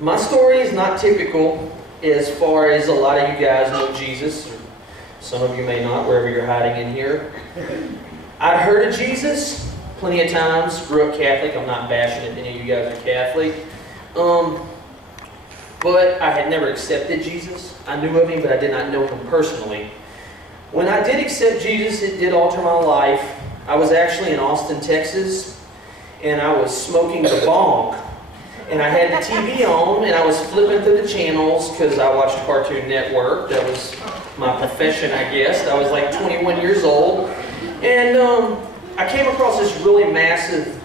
My story is not typical as far as a lot of you guys know Jesus. Some of you may not, wherever you're hiding in here. I'd heard of Jesus plenty of times. Grew up Catholic. I'm not bashing if any of you guys are Catholic. But I had never accepted Jesus. I knew of him, but I did not know him personally. When I did accept Jesus, it did alter my life. I was actually in Austin, Texas, and I was smoking the bong. And I had the TV on, and I was flipping through the channels because I watched Cartoon Network. That was my profession, I guess. I was like 21 years old. And I came across this really massive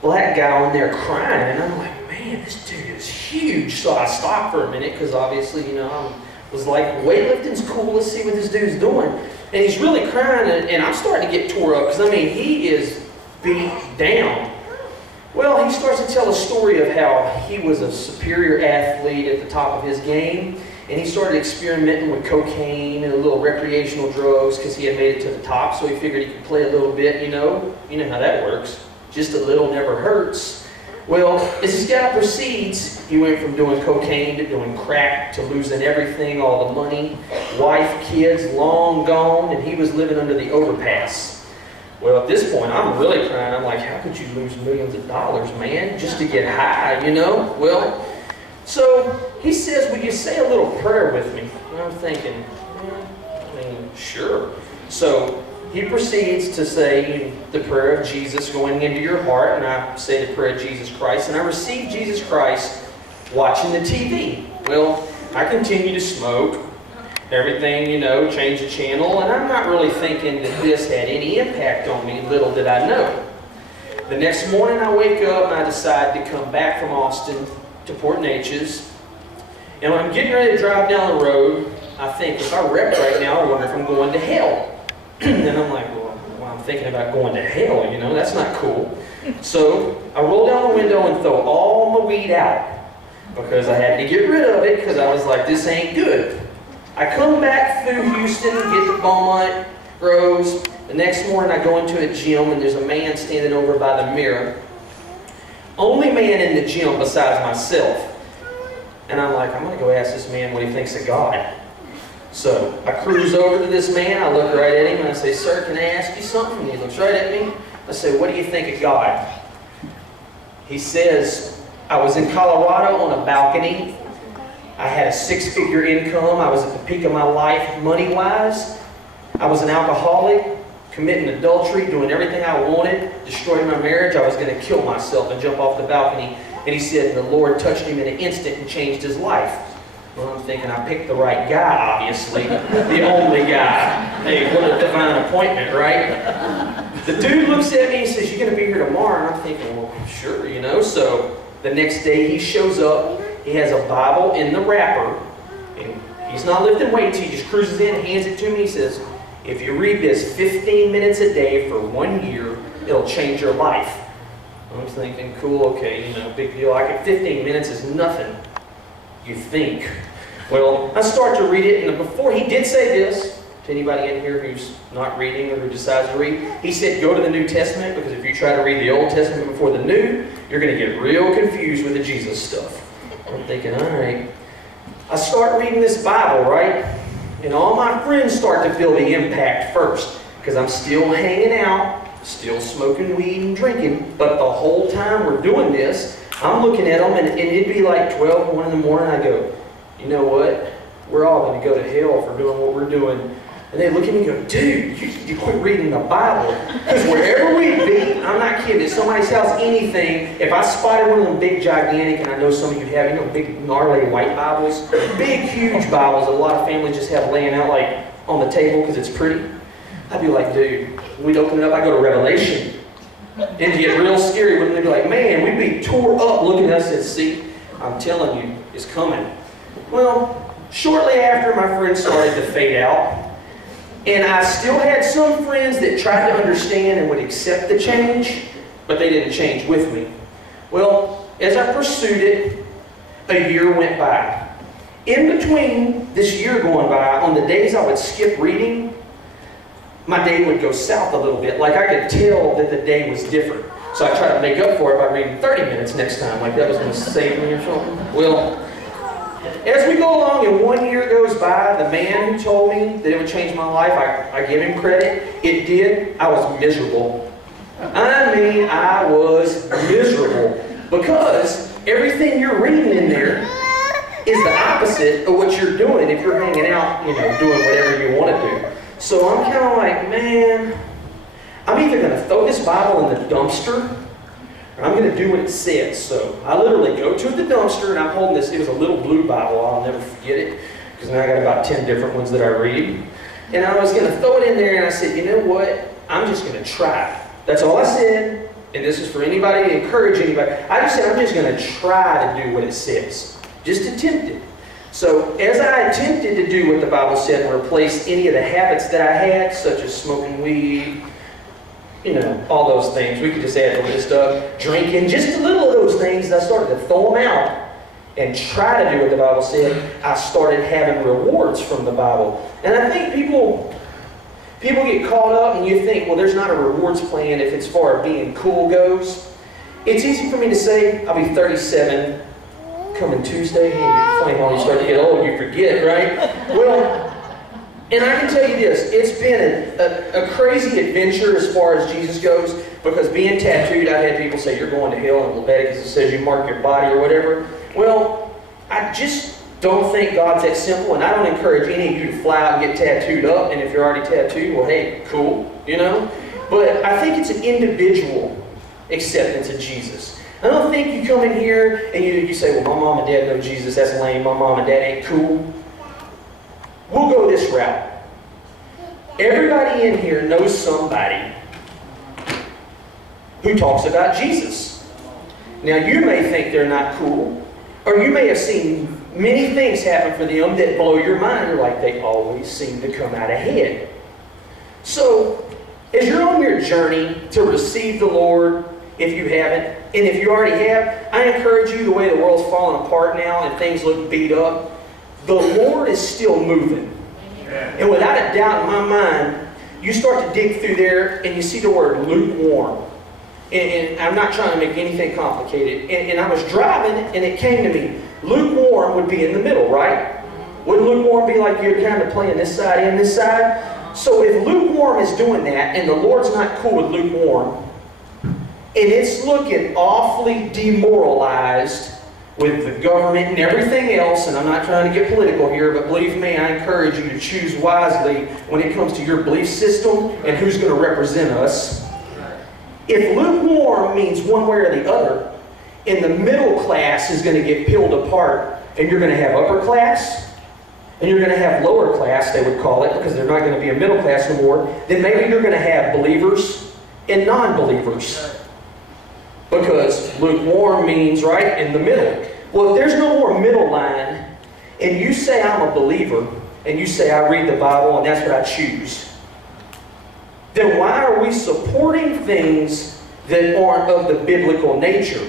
black guy on there crying. And I'm like, man, this dude is huge. So I stopped for a minute because obviously, you know, I was like, weightlifting's cool. Let's see what this dude's doing. And he's really crying, and I'm starting to get tore up because, I mean, he is beat down. Well, he starts to tell a story of how he was a superior athlete at the top of his game, and he started experimenting with cocaine and a little recreational drugs because he had made it to the top, so he figured he could play a little bit, you know how that works. Just a little never hurts. Well, as this guy proceeds, he went from doing cocaine to doing crack to losing everything, all the money, wife, kids, long gone, and he was living under the overpass. Well, at this point, I'm really crying. I'm like, how could you lose millions of dollars, man, just to get high, you know? Well, so he says, will you say a little prayer with me? And I'm thinking, sure. So he proceeds to say the prayer of Jesus going into your heart, and I say the prayer of Jesus Christ, and I receive Jesus Christ watching the TV. Well, I continue to smoke. Everything, you know, change the channel, and I'm not really thinking that this had any impact on me, little did I know. The next morning I wake up and I decide to come back from Austin to Port Neches, and when I'm getting ready to drive down the road, I think, if I wreck right now, I wonder if I'm going to hell. And I'm like, well, I'm thinking about going to hell, you know, that's not cool. So I roll down the window and throw all my weed out, because I had to get rid of it, because I was like, this ain't good. I come back through Houston, get to Beaumont, Rose. The next morning I go into a gym and there's a man standing over by the mirror. Only man in the gym besides myself. And I'm like, I'm going to go ask this man what he thinks of God. So I cruise over to this man, I look right at him and I say, sir, can I ask you something? And he looks right at me. I say, what do you think of God? He says, I was in Colorado on a balcony. I had a 6-figure income. I was at the peak of my life money-wise. I was an alcoholic, committing adultery, doing everything I wanted, destroying my marriage. I was going to kill myself and jump off the balcony. And he said the Lord touched him in an instant and changed his life. Well, I'm thinking I picked the right guy, obviously. The only guy. Hey, what a divine appointment, right? The dude looks at me and says, you're going to be here tomorrow? And I'm thinking, well, sure, you know. So the next day he shows up. He has a Bible in the wrapper, and he's not lifting weights. He just cruises in and hands it to me. He says, if you read this 15 minutes a day for 1 year, it'll change your life. I'm thinking, cool, okay, you know, big deal. 15 minutes is nothing, you think. Well, I start to read it, and before he did say this, to anybody in here who's not reading or who decides to read, he said, go to the New Testament, because if you try to read the Old Testament before the New, you're going to get real confused with the Jesus stuff. I'm thinking, all right. I start reading this Bible, right? And all my friends start to feel the impact first, because I'm still hanging out, still smoking weed and drinking, but the whole time we're doing this, I'm looking at them, and it'd be like 12, 1 in the morning, I go, you know what? We're all going to go to hell for doing what we're doing. And they look at me and go, dude, you quit reading the Bible. Because wherever we be, I'm not kidding, at somebody's house, anything, if I spotted one of them big, gigantic, and I know some of you have, you know, big, gnarly white Bibles, big, huge Bibles that a lot of families just have laying out like on the table because it's pretty, I'd be like, dude, we'd open it up, I go to Revelation. It'd get real scary, wouldn't it? Be like, man, we'd be tore up looking at us and see, I'm telling you, it's coming. Well, shortly after, my friends started to fade out. And I still had some friends that tried to understand and would accept the change, but they didn't change with me. Well, as I pursued it, a year went by. In between this year going by, on the days I would skip reading, my day would go south a little bit. Like I could tell that the day was different. So I tried to make up for it by reading 30 minutes next time, like that was going to save me or something. Well, as we go along and 1 year goes by, the man who told me that it would change my life, I give him credit. It did. I was miserable. I mean, I was miserable. Because everything you're reading in there is the opposite of what you're doing if you're hanging out, you know, doing whatever you want to do. So I'm kind of like, man, I'm either going to throw this Bible in the dumpster, or I'm going to do what it says. So I literally go to the dumpster, and I'm holding this. It was a little blue Bible. I'll never forget it, because now I got about 10 different ones that I read. And I was going to throw it in there, and I said, you know what? I'm just going to try. That's all I said. And this is for anybody, to encourage anybody. I just said, I'm just going to try to do what it says. Just attempt it. So as I attempted to do what the Bible said and replace any of the habits that I had, such as smoking weed, you know, all those things. We could just add the list up. Drinking, just a little of those things. I started to throw them out and try to do what the Bible said. I started having rewards from the Bible. And I think people get caught up and you think, well, there's not a rewards plan if it's far as being cool goes. It's easy for me to say, I'll be 37 coming Tuesday. Hey, funny how you start to get old, you forget, right? Well, and I can tell you this, it's been a crazy adventure as far as Jesus goes, because being tattooed, I've had people say, you're going to hell in Leviticus, it says you mark your body or whatever. Well, I just don't think God's that simple, and I don't encourage any of you to fly out and get tattooed up, and if you're already tattooed, well, hey, cool, you know? But I think it's an individual acceptance of Jesus. I don't think you come in here and you say, well, my mom and dad know Jesus, that's lame, my mom and dad ain't cool. We'll go this route. Everybody in here knows somebody who talks about Jesus. Now, you may think they're not cool, or you may have seen many things happen for them that blow your mind. You're like, they always seem to come out ahead. So, as you're on your journey to receive the Lord, if you haven't, and if you already have, I encourage you, the way the world's falling apart now and things look beat up, the Lord is still moving. And without a doubt in my mind, you start to dig through there and you see the word lukewarm. And I'm not trying to make anything complicated. And I was driving and it came to me. Lukewarm would be in the middle, right? Wouldn't lukewarm be like you're kind of playing this side and this side? So if lukewarm is doing that and the Lord's not cool with lukewarm, and it's looking awfully demoralized with the government and everything else, and I'm not trying to get political here, but believe me, I encourage you to choose wisely when it comes to your belief system and who's going to represent us. If lukewarm means one way or the other, and the middle class is going to get peeled apart, and you're going to have upper class, and you're going to have lower class, they would call it, because they're not going to be a middle class no more, then maybe you're going to have believers and non-believers. Because lukewarm means right in the middle. Well, if there's no more middle line, and you say I'm a believer, and you say I read the Bible and that's what I choose, then why are we supporting things that aren't of the biblical nature?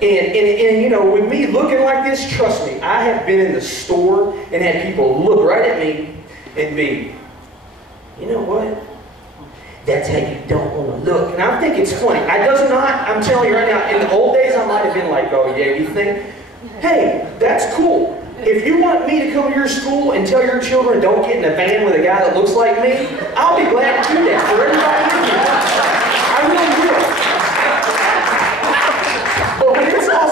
And you know, with me looking like this, trust me, I have been in the store and had people look right at me and be, you know what? That's how you don't want to look. And I think it's funny. I does not, I'm telling you right now, in the old days I might have been like, oh yeah, you think? Hey, that's cool. If you want me to come to your school and tell your children don't get in a van with a guy that looks like me, I'll be glad to do that for everybody in here. I really will. But when it's all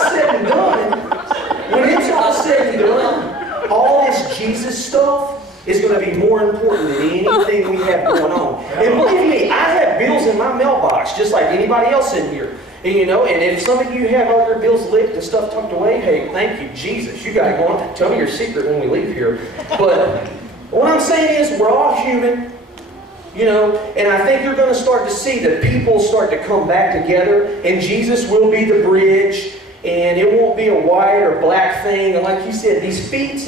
said and done, all this Jesus stuff is going to be more important than anything we have going on. And believe me, I have bills in my mailbox just like anybody else in here. And you know, and if some of you have all your bills licked and stuff tucked away, hey, thank you, Jesus. You got to go on. Tell me your secret when we leave here. But what I'm saying is, we're all human, you know, and I think you're going to start to see that people start to come back together, and Jesus will be the bridge, and it won't be a white or black thing. And like you said, these feet,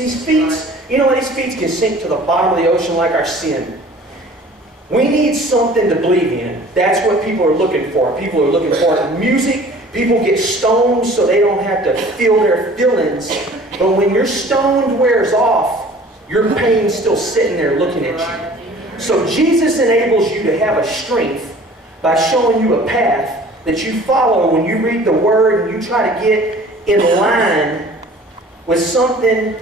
you know, these feet can sink to the bottom of the ocean like our sin. We need something to believe in. That's what people are looking for. People are looking for music. People get stoned so they don't have to feel their feelings. But when your stoned wears off, your pain's still sitting there looking at you. So Jesus enables you to have a strength by showing you a path that you follow when you read the Word and you try to get in line with something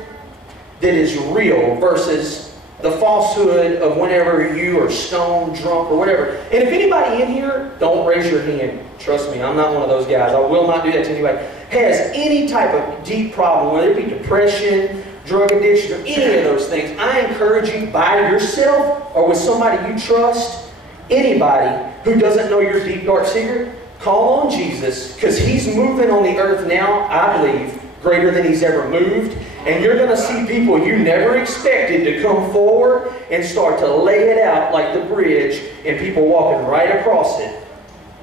that is real versus the falsehood of whenever you are stoned, drunk, or whatever. And if anybody in here, don't raise your hand. Trust me, I'm not one of those guys. I will not do that to anybody. Has any type of deep problem, whether it be depression, drug addiction, or any of those things, I encourage you, by yourself or with somebody you trust, anybody who doesn't know your deep, dark secret, call on Jesus, because He's moving on the earth now, I believe, greater than He's ever moved. And you're going to see people you never expected to come forward and start to lay it out like the bridge, and people walking right across it,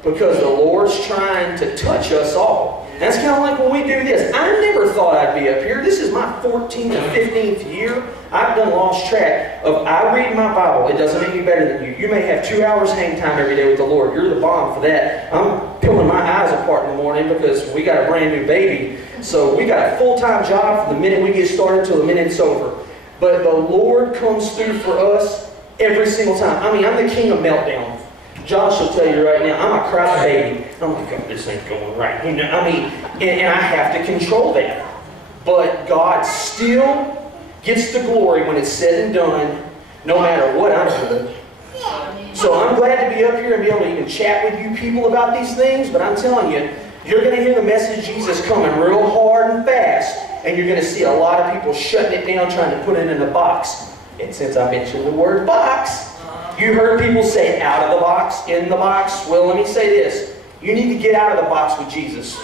because the Lord's trying to touch us all. That's kind of like when we do this. I never thought I'd be up here. This is my 14th or 15th year. I've done lost track of, I read my Bible. It doesn't make me better than you. You may have 2 hours hang time every day with the Lord. You're the bomb for that. I'm pulling my eyes apart in the morning because we got a brand new baby. So we got a full-time job from the minute we get started till the minute it's over. But the Lord comes through for us every single time. I mean, I'm the king of meltdown. Josh will tell you right now, I'm a crybaby. I'm like, oh, this ain't going right. You know, I mean, and I have to control that. But God still gets the glory when it's said and done, no matter what I'm doing. So I'm glad to be up here and be able to even chat with you people about these things, but I'm telling you, you're going to hear the message of Jesus coming real hard and fast, and you're going to see a lot of people shutting it down, trying to put it in a box. And since I mentioned the word box, you heard people say out of the box, in the box. Well, let me say this. You need to get out of the box with Jesus.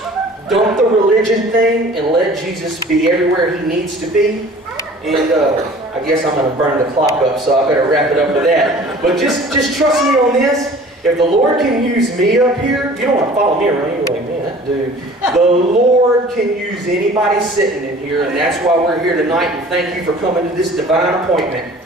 Dump the religion thing and let Jesus be everywhere He needs to be. And I guess I'm going to burn the clock up, so I better wrap it up with that. But just trust me on this. If the Lord can use me up here, you don't want to follow me around. You're like, man, that dude. The Lord can use anybody sitting in here, and that's why we're here tonight. And thank you for coming to this divine appointment.